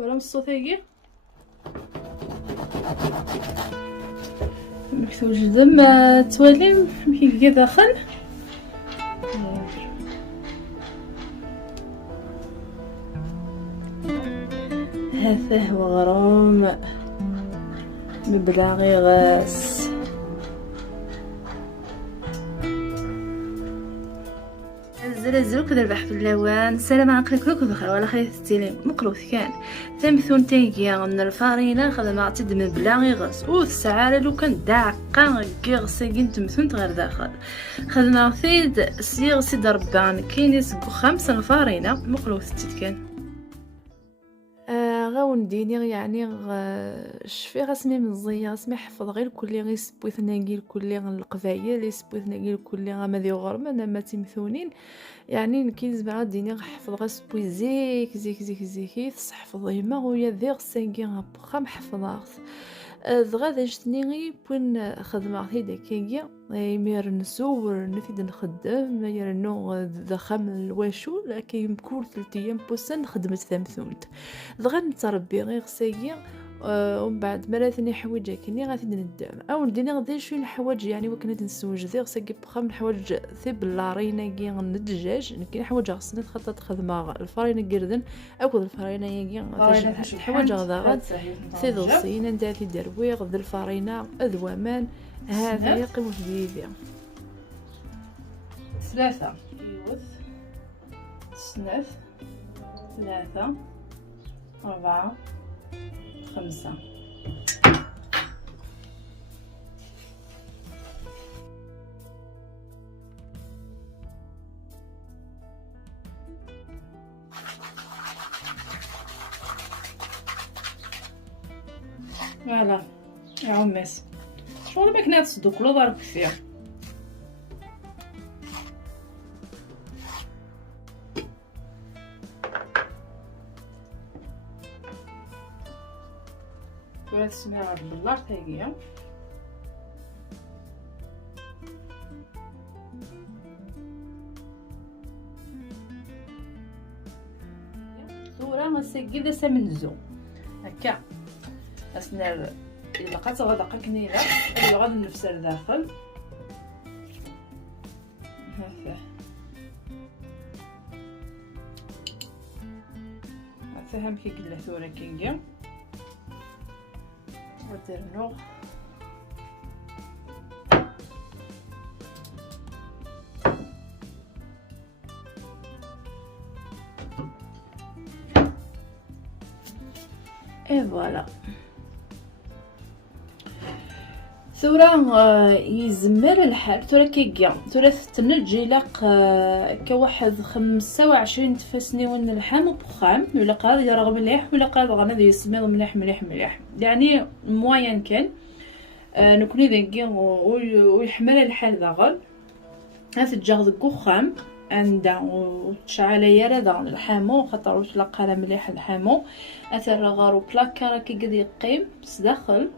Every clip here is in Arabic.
ولا الصوتيجي توجد ما توالي كي داخل. هذا هو غروم مبلاغي غاس. الزلازل كذا البحث اللوان. السلام عليكم كل بخير ولا خير تستلم مقروث كان تمثون تيجي من الفارينة خدمة عتد من بلاغي غاس السعارة لو كان داقا كيغ ساقين تمثون تغير داخل خدمة ثيد سيغ سيد ربان كينيس خمسة الفارينة مقروث تتكن غاون ديني يعني شفي غاسمي مزيا غاسمي حفظ غير كل غي سبويت ناقيل كل القبايل لي سبويت ناقيل كل غا ماذي غرما انا ما تمثونين يعني نكيز بعد ديني حفظ غا سبوي زيك زيك زيك زيك صحفظ يما ويا ذيغ سانكي غا محفظاغ غادا جتني غي بوين خدمة هيدا يمير نسور نفيد نخدم يرنو دخم الواشو لكن كل 3 أيام بوسن خدمت ثمثونت دغا نتربي غير ساقي ومن بعد مراتني حوايج كني غادي ندم او نديني غادي شويه الحوايج يعني وكنت نسوج ذي ساقي بخام الحوايج ثي بلارينا كي الدجاج كاين حوايج خصني تخطط خدمه الفرينه قردن اكل الفرينه كي الحوايج غدا ثي دوسين نتا في درويغ ذي الفرينه اذوامان هذا يقيم في ديدي 3 يوث 2 3 4 5 فوالا يا عماس شغل ما كنا تصدق لو ضرب كثير ولا تسمع بالله تاقيه صورة غنسقي داسا منزو هكا اسنار الا بقات غدا كنيله اللي غادي نفسر داخل هكا فهم كي قله ثوره كينجا وديرنو اي فوالا ثورة يزمر الحال ثورة كيكيا ثورة تنجي لاق كواحد 25 تفسني ون الحام بخام ولا قال يرغب مليح ولا قال غنادي يسمي مليح مليح مليح يعني موين كان نكوني ذنكي ويحمل الحال داغل هاث الجغد كوخام عندها وتشعل يرى داغ الحامو خاطر واش لقى مليح الحامو اثر غارو بلاكا كي قد يقيم بس داخل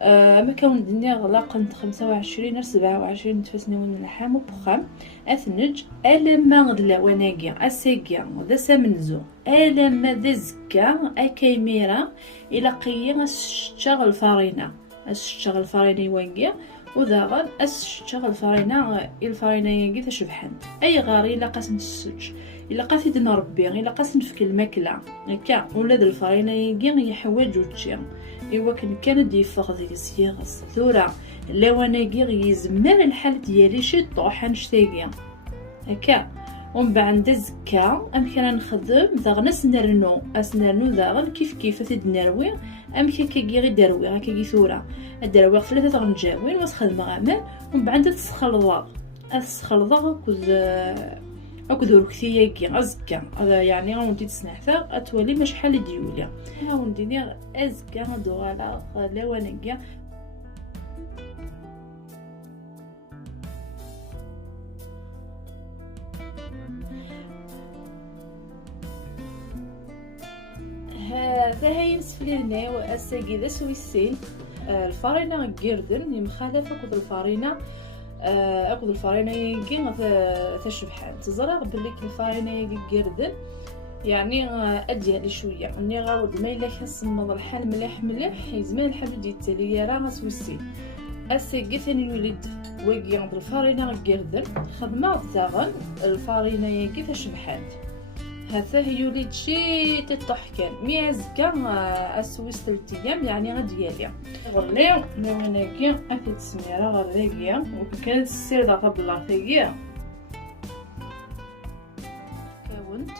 ما كون الدنيا غلاقنت 25 27 تفسني ون الحام وبخام اثنج الما غدلا وناقي اساقيا وذا سمنزو الما ذا زكا اكيميرا الى قيا الشغل فارينا الشغل فارينا وانقيا وذا غاد الشغل فارينا الفارينا ينقي تشبحنت اي غاري الا قاسم السج الا قاسيت نربي الا قاسم في الماكله هكا ولاد الفارينا ينقي يحواج وتشي ايوا كان يفغ ديك الصياغس ثورة لواناكي يزمر الحال ديالي شي طوح نشتاقيا هكا ومن بعد الزكا كان نخدم داغ اسنرنو داغ كيف تدنروي كي غير دروي هكا ثورة الدروي 3 غنجاوين واش خدمه غامل ومن بعد تسخلضا اكو ركثيه كي ازكا هذا يعني غندي تسنحثا اتولي ما شحال ديوليا ها ونديني ازكا دوغالا لوانكيا هاي نسفلنا واساقي ذا سويسين الفارينه كيردن مخالفه كود الفارينه اخذ الفارينه كي تشبحان تزرع بلي الفارينه كيردن يعني اديالي شويه اني غاود ما الا كنصمد الحال مليح يزمان الحبيب التالي راه غسوسي اسيكي ثاني يولد واكي عند الفارينه غيردن خدمه تاغن الفارينه ياكي تشبحات هذا يولد شي تطحكان مي ازكا اسويس 3 ايام يعني غديالي غلي نوناكي اكيد سميره غريقيا وكان السير دا قبل ثقيا كونت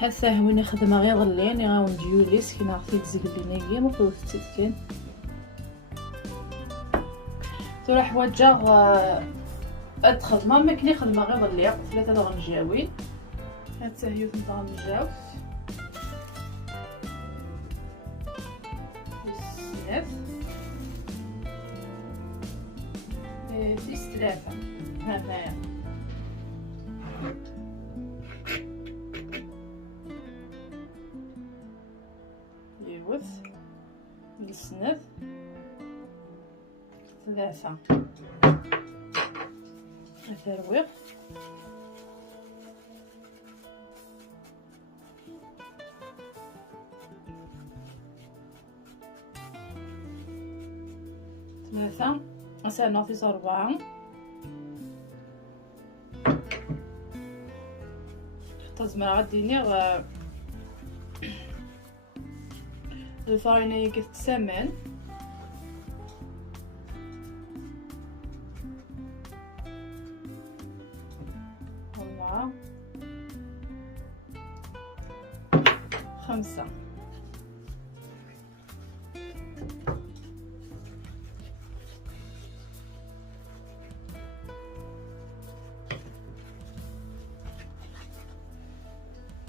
هذا هو نخدم غير غلي غاون ديوليس كي نعطي تزقلينيا مفروض تتكن ترى حوايجا ادخل ما كني خدمه غير غلي 3 غنجاوي هذا هي نتاع الجاو بزاف في 3 هذايا يوث السنف 3 الثرويق ثلاثة ناقص 4 تزمر غاديني الفارينة يكث تسمن أربعة 5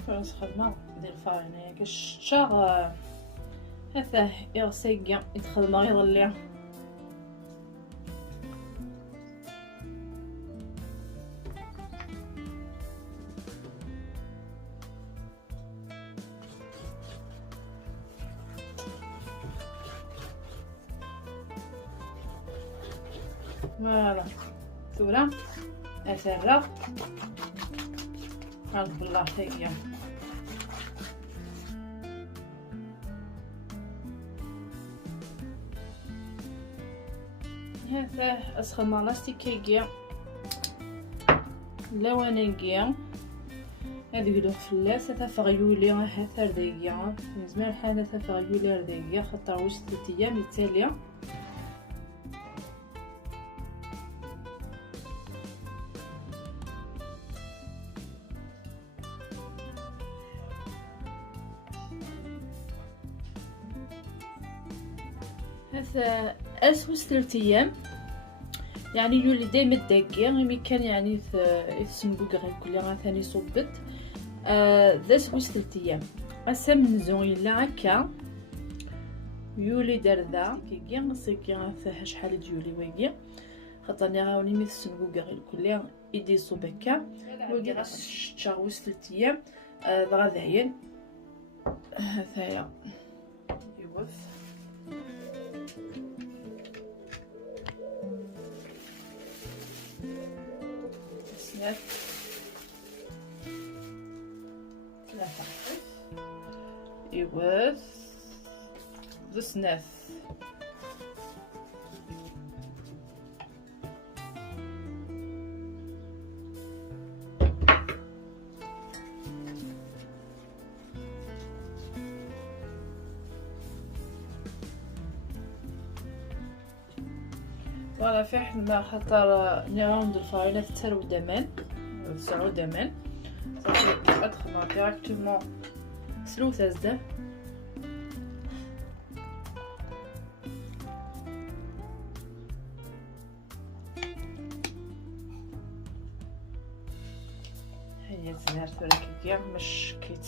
فرنس خدمة ديال الفارينة كالشتا هذا يغسيقيا يدخل ما يغلي فوالا ثورة أثرة عرض بالله هيا هذا أسخن مع لاستيكية لوانيكية هذه يدوخ فلاس تفغيولي هثر ديكيا زمان الحالة تفغيولي رديكيا خطر وش 3 أيام التالية هذا أسوس 3 أيام يعني يولي دايما داكيا مي كان يعني يتسنبوك غير كل ثاني صبت ذا سوس 3 أيام أسا من زون إلا هكا يولي دار كيكيا نصيكيا فيها شحال ديولي ويكيا خاطرني غاوني مي تسنبوك غير كل يدي صبكا ولدي غاس تشاوس 3 أيام دغا ذاين هذايا يوث ثلاثة يوث بسناف فوالا فيح ما خاطر نيراوند الفارينة تسرو دمان تسعو دمان صافي ادخل ديراكتومون سلوث ازده هي زهر ثلاثة مش كيت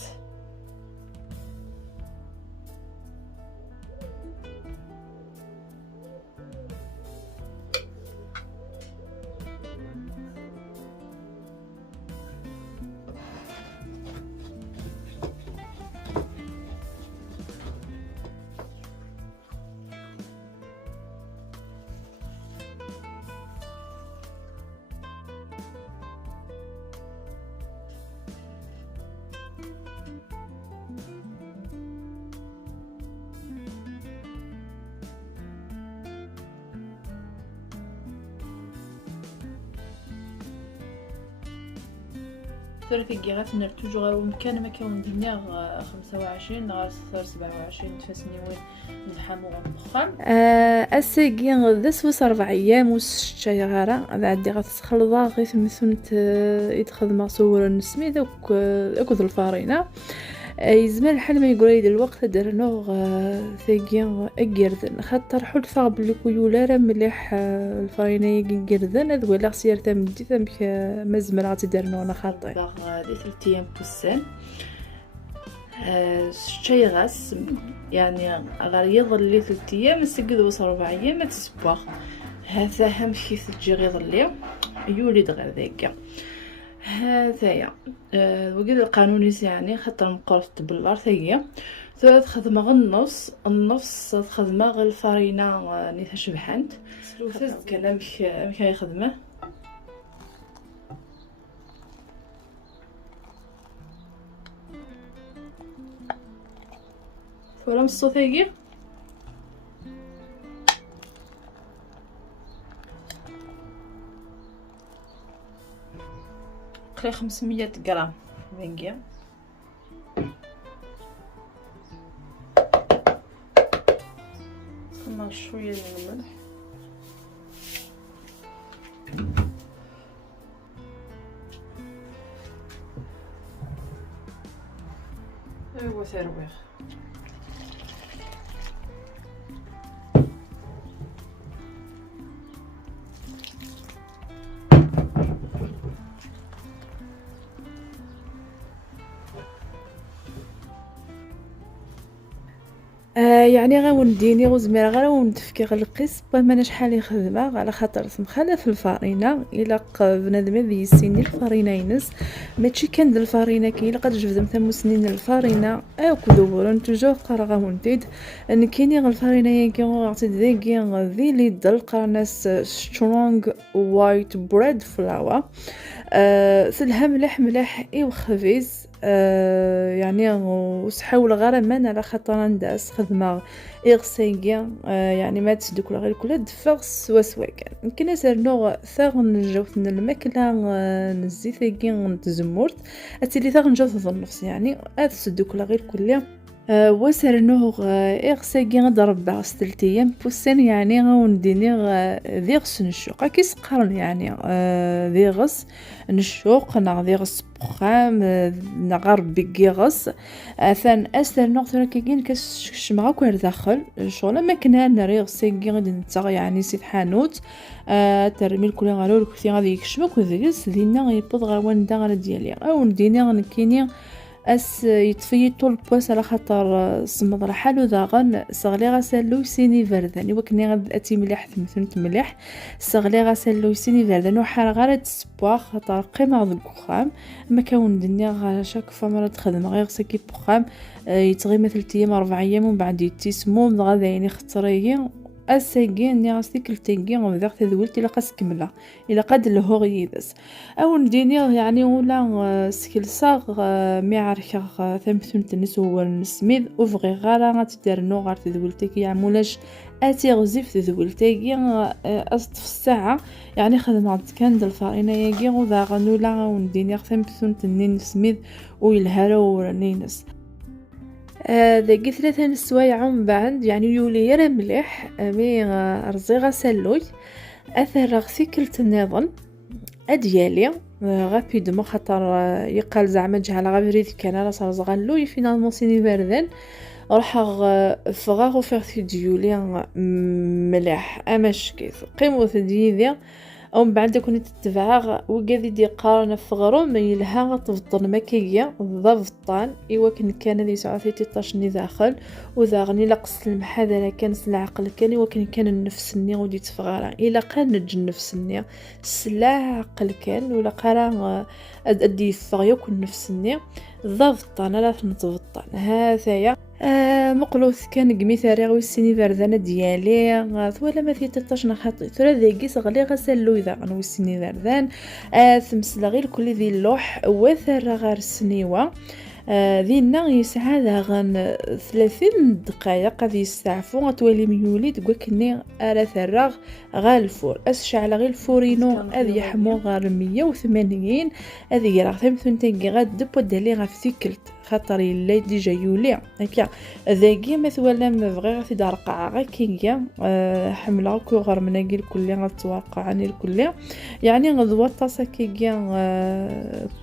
ثورك غاف نرتوج غير مكان ما كون دنيا 25 غير 27 تفسنيوين نلحمو بخام اساكي ذا سوس 4 ايام وشتاي غارة عندي غتخلطها غير مثلت يتخدم صور السميد اكد الفارينه يزمان الحال ما يقول لي الوقت درنو ثاقي اقردن خاطر حلفه بلي كيولا راه مليح الفارينه يقردن هذا ولا خسير تمدي تمك مزمر غادي درنو انا خاطر غادي 3 ايام بوسان شي غاس يعني غير يظل 3 ايام نسقد وصل 4 ايام تسبوغ هذا اهم شي تجي يظل يولد غير ذاك هذايا وقيل القانوني يعني خاطر مقرفت بالار ثاقيه ثلاث خدمه غير النص خدمه غير الفارينه نيتها شبحانت ثلاث كلام كاي خدمه ولا مصو ثاقيه قري 500 غرام فينكيا ثم شويه من الملح ايوا ثرويخ يعني غنديني غزميره غير وندفكي غير القيس ما شحال يخدمها على خاطر مخالف الفارينه الا بنادم يسيني الفارينه ينس ماشي كان الفارينه كاين لقد جبد مثلا سنين الفارينه كذور توجور قرغه ونديد ان كاينين الفارينه ياكي عطيت ذاكي ذي لي دل قرناس سترونغ وايت بريد فلاور سلها ملح وخبيز يعني وسحاول غرمان على خاطر نداس خدمه اغسيكيا يعني ما تسدك غير كل دفغ سوا كان يمكن نسرنو ثاغ نجوت من الماكله نزيثيكي نتزمرت اتلي ثاغ نجوت النفس يعني تسدك غير كل وسرنوه اغساكي ضرب 3 ايام بوسان يعني غنديني ذي غس نشوق كيس قرن يعني ذي غس نشوق ذي غس بخام نغرب بكي غس ثان اسر نقطه كاين كشمغا كوير داخل شغل ما كنا نري غساكي غادي نتا يعني سيت حانوت ترمي الكل غالو كثير غادي يكشمك وذيس دينا يبوض غوان دا غير ديالي او نديني غنكيني يطفي طول بواس على خاطر صمد رحالو داغن صغلي غسالو سيني فردان وكني غاد اتي مليح ثمثمت مليح صغلي غسالو سيني فردان وحال غير تسبوا خاطر قيمه ذك خام ما كون دنيا غا شاك فمره تخدم غير سكي بخام يتغي مثل 3 ايام 4 ايام ومن بعد يتسمو غادا يعني خطريه اساكين ني غاسيك التنكي ومذاك تذولت الا قاس كمله الا قاد الهوريدس او نديني يعني ولا سكيل صاغ مي عارفه ثمثن تنس هو السميد وفغي غالا غتدرنو غار تذولتك يعمولاش اتي غزيف تذولتك اصط في الساعه يعني خدمت كان د الفارينه ياكي وذا غنولا ونديني ثمثن تنين سميد ويلهارو ورنينس ذاكي 3 سوايع من بعد يعني يولي يرى مليح مي رزي غسلوي اثر غسيكل تنظن اديالي غابيدمون خاطر يقال زعما جهه غافريد كان راه صار زغلوي فينالمون سيني باردن راح فغاغو فيغ ديولي مليح اماش كيف قيمو ديالي او من بعد كنت تتبعها وقاعد دي قارن فغرو ما يلها تفطن مكيه ضبطان ايوا كان ذي ساعه 13 ني داخل وذاغني لقص المحاذره كان العقل كان وكان النفس ني ودي تفغرا الا كان النفس ني سلا عقل كان ولا قرا ادي فغيو كل نفس ني ضبطان لا تنطبطان هذايا مقلوث كان قميثاري غوي السيني باردانه ديالي ولا ما في 13 خاطي ترى ذاكي صغلي غسلو اذا غنوي السيني باردان ثمسلا غير كل ذي اللوح وثر غير السنيوه دينا يسعى داغن 30 دقائق غادي يستعفو غتولي ميولي كني على فراغ غا الفور اشعل غير الفورينو غادي يحمو غير 180 هذه راه ثمثنتي غاد دبودالي غا في سيكلت خاطر الا ديجا يولي هكا ذاكي مثلا مبغي غادي دارقع غا كينيا حمله كو غير مناقيل كلي غتوقعني الكل يعني غدوات طاسكيا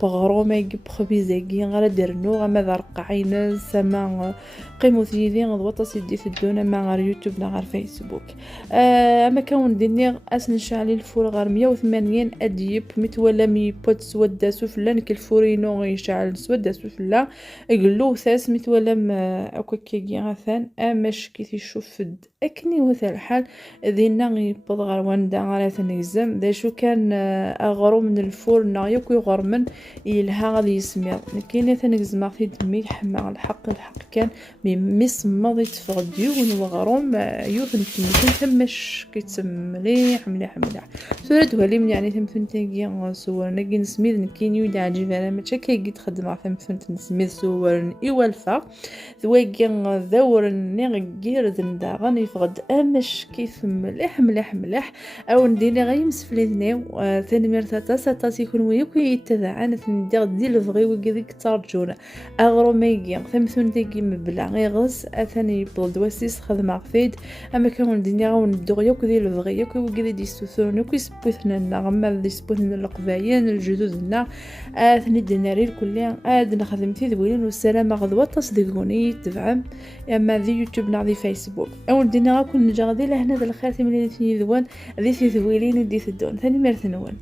بغرو ما يجيب خبيزاكي غير درنو غا ما دارقعين سما قيمو ثيدي غدوات طاسيدي تدونا مع غير يوتيوب نا غير فيسبوك اما كون ديني اسنشعل الفور غير 180 اديب متولا مي بوت سودا سفلا كالفورينو غيشعل سودا سفلا يقولو ثاس متولم اكو كيكي غثان اماش كي تشوف اكني وثا الحال دينا غيبض غير وندا غير ثنيزم ذا شو كان اغرو من الفور نايوك يغرمن يلها غادي يسمير كاين ثنيزم في دمي حما الحق كان ميس ماضي تفغديو ونغروم يوث نتمثل ثمش كيتسم مليح مليح مليح سورد ولي من يعني ثمثنتي صورنا كي نسميد نكينيو دا عجيب انا ما كي تخدم ثمثنت نسميد صور ايوالفا ثواكي ذور نغير ذندا غني فغد امش كيف مليح مليح مليح او نديري غيمس فليدني ثاني مرتاتا ساتاسي يكون وياك يتذاعن ندير ديال الفغي وكذيك ترجونا اغرو ميغي ثمثنتي مبلا غيغس اثاني بلدواسيس خدمه فيد اما كون الدنيا وندو ياك ديال الفغي ياك وكذا ديستوثرون ياك يسبوثنا نغما ديسبوثنا القبايان الجدودنا اثني الدناري الكليه عاد نخدم في ذوين والسلام غدوه تصدقوني تبعم اما ذي يوتيوب نعضي فيسبوك او الدنيا كل نجا غادي لهنا ذا الخاتم اللي في ذوان ذي في ذويلين ودي تدون ثاني مرثنون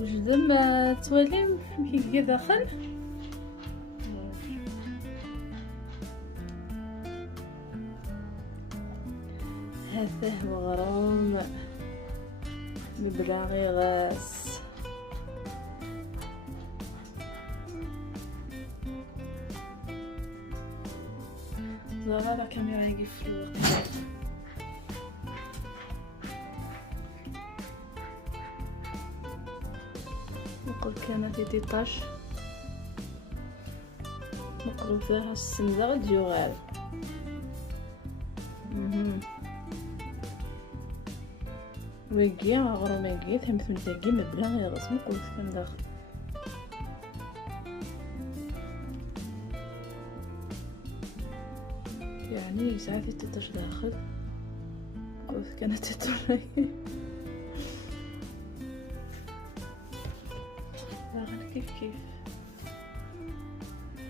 وجدم توالي كي داخل هذا هو غرام ببراغي غاس لا كاميرا يقفلوا نقول كانت ديطاش نقول فيها السمدة غادي يغال ويجي غرو ماكي ثمثل تاكي مبلا غير رسم نقول كان داخل يعني ساعات تتش داخل قلت كانت تتري داخل كيف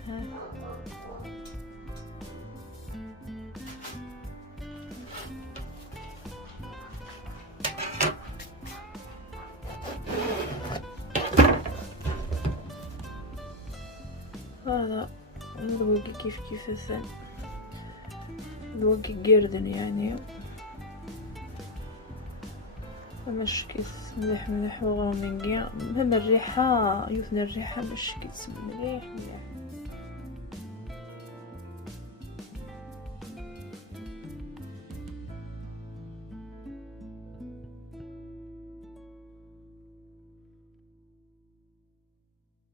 ها هذا الوقي كيف الثاني الوقي جيردن يعني مش كيس مليح مليح وغامنجي هنا الريحة يوثنا الريحة مش كيس مليح مليح